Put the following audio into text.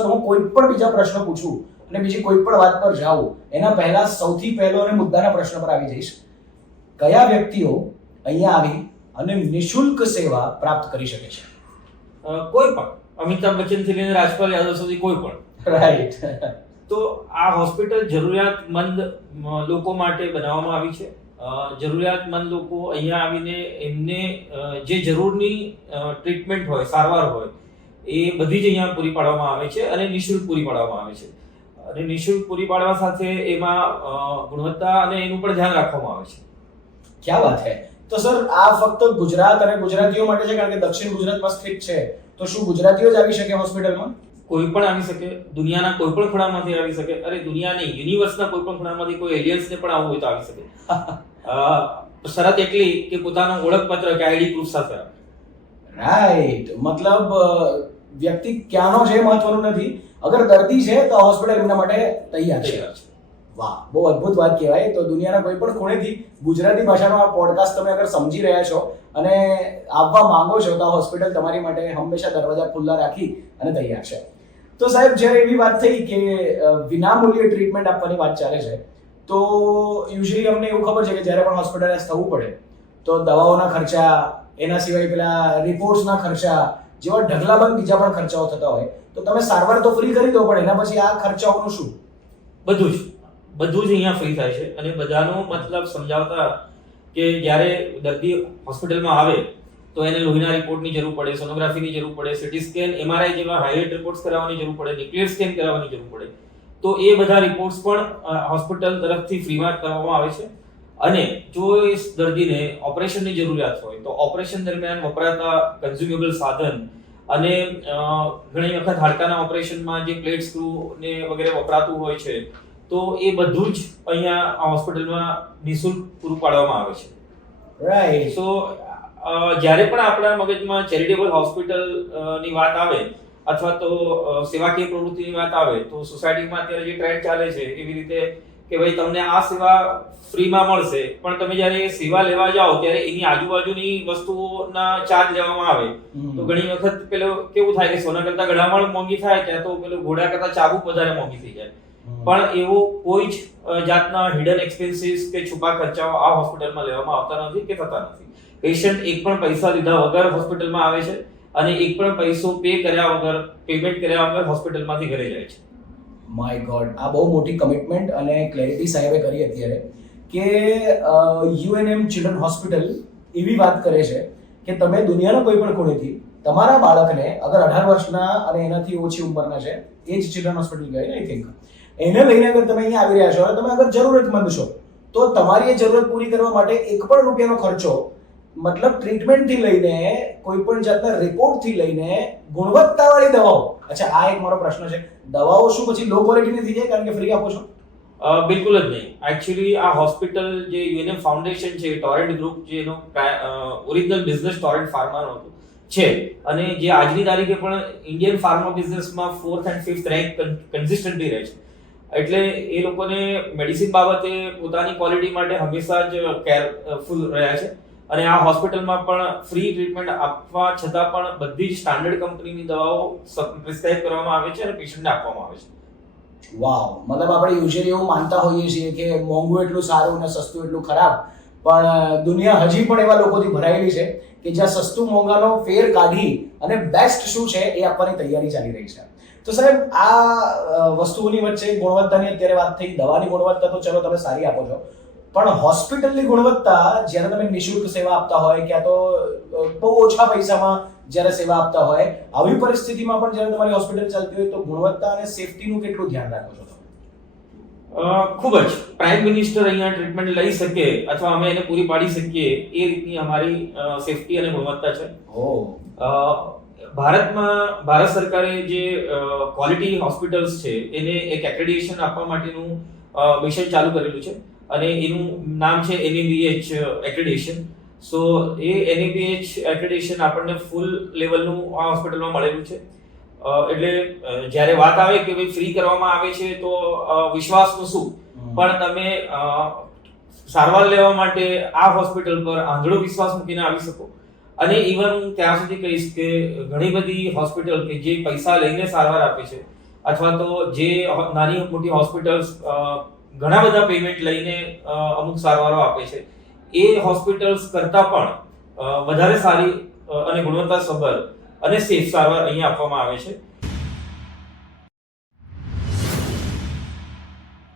Sir હું કોઈ પણ બીજા પ્રશ્ન પૂછું અને બીજી કોઈ પણ વાત પર જાઉં એના પહેલા સૌથી પહેલો અને મુદ્દાના પ્રશ્ન પર આવી જઈશ. કયા વ્યક્તિઓ અહીંયા આવી અને નિઃશુલ્ક સેવા પ્રાપ્ત કરી શકે છે? કોઈ પણ, અમિતાભ બચ્ચન થી લઈને રાજપાલ યાદવ સુધી કોઈ પણ. રાઈટ. તો આ હોસ્પિટલ જરૂરિયાતમંદ લોકો માટે બનાવવામાં આવી છે. જરૂરિયાતમંદ લોકો અહીંયા આવીને એમને જે જરૂરની ટ્રીટમેન્ટ હોય, સારવાર હોય, એ બધી જ અહીંયા પૂરી પાડવામાં આવે છે અને નિઃશુલ્ક પૂરી પાડવામાં આવે છે. અને નિઃશુલ્ક પૂરી પાડવા સાથે એમાં ગુણવત્તા અને એનું પણ ધ્યાન રાખવામાં આવે છે. ક્યાં વાત છે. તો સર આ ફક્ત ગુજરાત અને ગુજરાતીઓ માટે છે, કારણ કે દક્ષિણ ગુજરાતમાં સ્થિત છે, તો શું ગુજરાતીઓ જ આવી શકે હોસ્પિટલમાં? કોઈ પણ આવી શકે, દુનિયાના કોઈ પણ ખૂણામાંથી આવી શકે. અરે દુનિયા નહીં, યુનિવર્સના કોઈ પણ ખૂણામાંથી કોઈ એલિયન્સને પણ આવવું હોય તો આવી શકે. શરત એટલી કે પોતાનો ઓળખપત્ર કે આઈડી પ્રૂફ સાથે આવે. રાઈટ. મતલબ વ્યક્તિ ક્યાંનો છે મહત્વનું નથી, અગર દર્દી છે તો હોસ્પિટલ એમના માટે તૈયાર છે. વાહ, બહુ અદ્ભુત વાત કહેવાય. તો દુનિયાના કોઈ પણ ખૂણેથી ગુજરાતી ભાષાનો આ પોડકાસ્ટ તમે અગર સમજી રહ્યા છો અને આવવા માંગો છો તો આ હોસ્પિટલ તમારી માટે હંમેશા દરવાજા ખુલ્લા રાખી અને તૈયાર છે. તો સાહેબ, જ્યારે એવી વાત થઈ કે વિનામૂલ્યે ટ્રીટમેન્ટ આપવાની વાત ચાલે છે, તો યુઝ્યુઅલી અમને એવું ખબર છે કે જ્યારે પણ હોસ્પિટલાઇઝ થવું પડે તો દવાઓના ખર્ચા, એના સિવાય પેલા રિપોર્ટ્સના ખર્ચા જેવા ઢગલાબંધ બીજા પણ ખર્ચાઓ થતા હોય, તો તમે સારવાર તો ફ્રી કરી દો, પણ એના પછી આ ખર્ચાઓનું શું? બધું જ અહીંયા ફ્રી થાય છે. અને બધાનો મતલબ સમજાવતા કે જ્યારે દર્દી હોસ્પિટલમાં આવે તો એને લોહીના રિપોર્ટની જરૂર પડે, સોનોગ્રાફીની જરૂર પડે, સીટી સ્કેન, એમઆરઆઈ જેવા હાઈલાઇટ રિપોર્ટ્સ કરાવવાની જરૂર પડે, ન્યુક્લિયર સ્કેન કરાવવાની જરૂર પડે, તો એ બધા રિપોર્ટ્સ પણ હોસ્પિટલ તરફથી ફ્રીમાં કરવામાં આવે છે. અને જો એ દર્દીને ઓપરેશનની જરૂરિયાત હોય તો ઓપરેશન દરમિયાન વપરાતા કન્ઝ્યુમેબલ સાધન અને ઘણી વખત હાડકાના ઓપરેશનમાં જે પ્લેટ સ્ક્રૂ ને વગેરે વપરાતું હોય છે, તો એ બધું જ અહીંયા હોસ્પિટલમાં નિઃશુલ્ક પૂરું પાડવામાં આવે છે. રાઈટ. સો જ્યારે પણ આપણા મગજમાં ચેરિટેબલ હોસ્પિટલ ની વાત આવે અથવા તો સેવાકીય પ્રવૃત્તિની વાત આવે તો સોસાયટીમાં અત્યારે જે ટ્રેન્ડ ચાલે છે એવી રીતે કે ભાઈ તમને આ સેવા ફ્રીમાં મળશે, પણ તમે જ્યારે એ સેવા લેવા જાઓ ત્યારે એની આજુબાજુની વસ્તુઓના ચાર્જ લેવામાં આવે તો ઘણી વખત પેલો કેવું થાય કે સોના કરતા ગળામણ મોંઘી થાય, ત્યાં તો પેલો ઘોડા કરતા ચાબુક વધારે મોંઘી થઈ જાય. પણ એવો કોઈ જ જાતના હિડન એક્સપેન્સીસ કે છુપા ખર્ચાઓ આ હોસ્પિટલમાં લેવામાં આવતા નથી કે થતા નથી. પેશન્ટ એક પણ પૈસા લીધા વગર હોસ્પિટલમાં આવે છે અને એક પણ પૈસો પેમેન્ટ કર્યા વગર હોસ્પિટલમાંથી ઘરે જાય છે. માય ગોડ, આ બહુ મોટી કમિટમેન્ટ અને ક્લેરિટી સાહેબે કરી અત્યારે કે યુએનએમ ચિલ્ડ્રન હોસ્પિટલ એવી વાત કરે છે કે તમે દુનિયાના કોઈ પણ ખૂણેથી તમારા બાળકને અગર 18 વર્ષના અને એનાથી ઓછી ઉંમરના છે, એ જ ચિલ્ડ્રન હોસ્પિટલ કહેવાય ને, આઈ થિંક, એને લઈને અગર તમે અહીંયા આવી રહ્યા છો અને તમે અગર જરૂરતમંદ છો તો તમારી એ જરૂરત પૂરી કરવા માટે એક પણ રૂપિયાનો ખર્ચો, મતલબ ટ્રીટમેન્ટથી લઈને કોઈ પણ જાતના રિપોર્ટથી લઈને ગુણવત્તાવાળી દવાઓ. અચ્છા, આ એક મારો પ્રશ્ન છે, દવાઓ શું પછી લો ક્વોલિટીની થઈ જાય કારણ કે ફ્રી આપો છો? બિલકુલ જ નહીં. એકચ્યુઅલી આ હોસ્પિટલ જે યુએનએમ ફાઉન્ડેશન છે, ટોરેન્ટ ગ્રુપ, જેનો ઓરિજિનલ બિઝનેસ ટોરેન્ટ ફાર્માનો હતો છે અને જે આજની તારીખે પણ ઇન્ડિયન ફાર્મા બિઝનેસમાં 4th and 5th rank consistently રહે છે. એટલે એ લોકોને મેડિસિન બાબતે પોતાની ક્વોલિટી માટે હંમેશા જ કેરફુલ રહ્યા છે. અને આ હોસ્પિટલમાં પણ ફ્રી ટ્રીટમેન્ટ આપવા છતાં પણ બધી જ સ્ટાન્ડર્ડ કંપનીની દવાઓ પ્રિસ્ક્રાઇબ કરવામાં આવે છે અને પેશન્ટને આપવામાં આવે છે. વાવ. મતલબ આપણે યુઝ્યુઅલી એવું માનતા હોઈએ છીએ કે મોંઘું એટલું સારું અને સસ્તું એટલું ખરાબ, પણ દુનિયા હજી પણ એવા લોકોથી ભરાયેલી છે કે જ્યાં સસ્તું મોંઘાનો ફેર કાઢી અને બેસ્ટ શું છે એ આપવાની તૈયારી ચાલી રહી છે. તો સાહેબ, આ વસ્તુઓની વચ્ચે ગુણવત્તાની અત્યારે વાત થઈ, દવાની ગુણવત્તા તો ચલો તમે સારી આપો છો, પણ હોસ્પિટલની ગુણવત્તા જ્યારે તમે નિઃશુલ્ક સેવા આપતા હોય ક્યાં તો બહુ ઓછા પૈસામાં જ્યારે સેવા આપતા હોય, આવી પરિસ્થિતિમાં પણ જ્યારે તમારી હોસ્પિટલ ચાલતી હોય તો ગુણવત્તા અને સેફટીનું કેટલું ધ્યાન રાખો છો તમે? ખૂબ જ. પ્રાઇમ મિનિસ્ટર અહીંયા ટ્રીટમેન્ટ લઈ શકે અથવા અમે એને પૂરી પાડી શકીએ એ રીતની અમારી સેફટી અને ગુણવત્તા છે. ભારત સરકારે જે ક્વોલિટી હોસ્પિટલ્સ છે એને એક એક્રેડિટેશન આપવા માટેનું મિશન ચાલુ કરેલું છે અને એનું નામ છે NABH એક્રેડિટેશન. સો એ NABH એક્રેડિટેશન આપણને ફૂલ લેવલનું આ હોસ્પિટલમાં મળેલું છે. એટલે જ્યારે વાત આવે કે ભાઈ ફ્રી કરવામાં આવે છે તો વિશ્વાસનું શું, પણ તમે સારવાર લેવા માટે આ હોસ્પિટલ પર આંધળો વિશ્વાસ મૂકીને આવી શકો. અને ઇવન હું ત્યાં સુધી કહીશ કે ઘણી બધી હોસ્પિટલ કે જે પૈસા લઈને સારવાર આપે છે અથવા તો જે નાની મોટી હોસ્પિટલ્સ ઘણા બધા પેમેન્ટ લઈને અમુક સારવારો આપે છે, એ હોસ્પિટલ્સ કરતા પણ વધારે સારી અને ગુણવત્તાસભર અને સેફ સારવાર અહીંયા આપવામાં આવે છે.